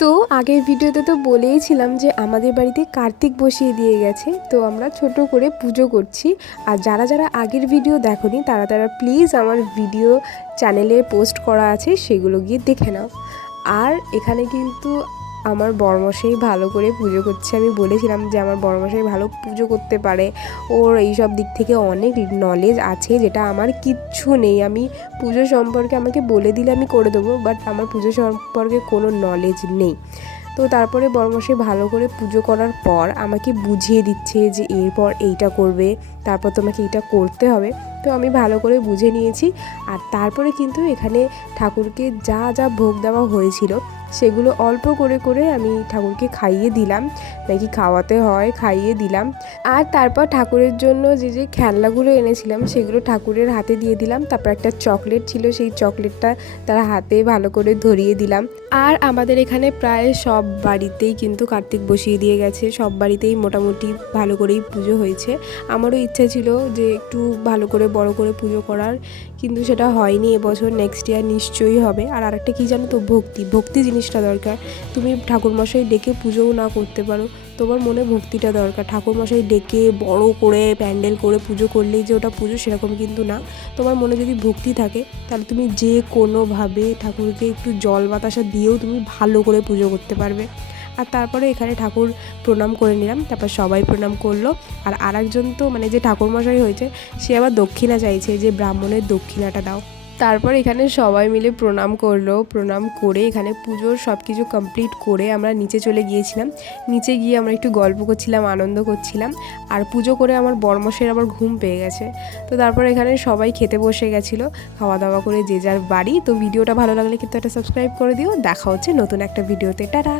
তো আগের ভিডিওতে তো বলেইছিলাম যে আমাদের বাড়িতে কার্তিক বসিয়ে দিয়ে গেছে, তো আমরা ছোট করে পুজো করছি। আর যারা যারা আগের ভিডিও দেখোনি তারা তারা প্লিজ আমার ভিডিও চ্যানেলে পোস্ট করা আছে, সেগুলো গিয়ে দেখে নাও। আর এখানে কিন্তু আমার বড়মশাই ভালো করে পুজো করছে। আমি বলেছিলাম যে আমার বড়মশাই ভালো পুজো করতে পারে, ওর এই সব দিক থেকে অনেক নলেজ আছে, যেটা আমার কিচ্ছু নেই। আমি পুজো সম্পর্কে আমাকে বলে দিলে আমি করে দেবো, বাট আমার পুজো সম্পর্কে কোনো নলেজ নেই। তো তারপরে বড়মশাই ভালো করে পুজো করার পর আমাকে বুঝিয়ে দিচ্ছে যে এরপর এইটা করবে, তারপর তোমাকে এইটা করতে হবে। তো আমি ভালো করে বুঝে নিয়েছি। আর তারপরে কিন্তু এখানে ঠাকুরকে যা যা ভোগ দেওয়া হয়েছিল সেগুলো অল্প করে করে আমি ঠাকুরকে খাইয়ে দিলাম, নাকি খাওয়াতে হয়, খাইয়ে দিলাম। আর তারপর ঠাকুরের জন্য যে যে খেলনাগুলো এনেছিলাম সেগুলো ঠাকুরের হাতে দিয়ে দিলাম। তারপর একটা চকলেট ছিল, সেই চকলেটটা তার হাতে ভালো করে ধরিয়ে দিলাম। আর আমাদের এখানে প্রায় সব বাড়িতেই কিন্তু কার্তিক বসিয়ে দিয়ে গেছে, সব বাড়িতেই মোটামুটি ভালো করেই পুজো হয়েছে। আমারও ইচ্ছা ছিল যে একটু ভালো করে বড় করে পুজো করার, কিন্তু সেটা হয়নি এবছর। নেক্সট ইয়ার নিশ্চয়ই হবে। আর আরেকটা কী জানো তো, ভক্তি জিনিসটা দরকার। তুমি ঠাকুরমশাই ডেকে পুজোও না করতে পারো, তোমার মনে ভক্তিটা দরকার। ঠাকুরমশাই ডেকে বড় করে প্যান্ডেল করে পুজো করলেই যে ওটা পুজো, সেরকম কিন্তু না। তোমার মনে যদি ভক্তি থাকে তাহলে তুমি যে কোনোভাবে ঠাকুরকে একটু জল বাতাসা দিয়েও তুমি ভালো করে পুজো করতে পারবে। আর তারপরে এখানে ঠাকুর প্রণাম করে নিলাম, তারপর সবাই প্রণাম করলো। আর আরেকজন তো মানে যে ঠাকুরমশাই হয়েছে সে আবার দক্ষিণা চাইছে, যে ব্রাহ্মণের দক্ষিণাটা দাও। তারপর এখানে সবাই মিলে প্রণাম করলো। প্রণাম করে এখানে পুজোর সব কিছু কমপ্লিট করে আমরা নিচে চলে গিয়েছিলাম। নিচে গিয়ে আমরা একটু গল্প করছিলাম, আনন্দ করছিলাম। আর পুজো করে আমার বড়মশাইয়ের আবার ঘুম পেয়ে গেছে। তো তারপর এখানে সবাই খেতে বসে গেছিলো, খাওয়া দাওয়া করে যে যার বাড়ি। তো ভিডিওটা ভালো লাগলে কিন্তু একটা সাবস্ক্রাইব করে দিও। দেখা হচ্ছে নতুন একটা ভিডিওতে। টাটা।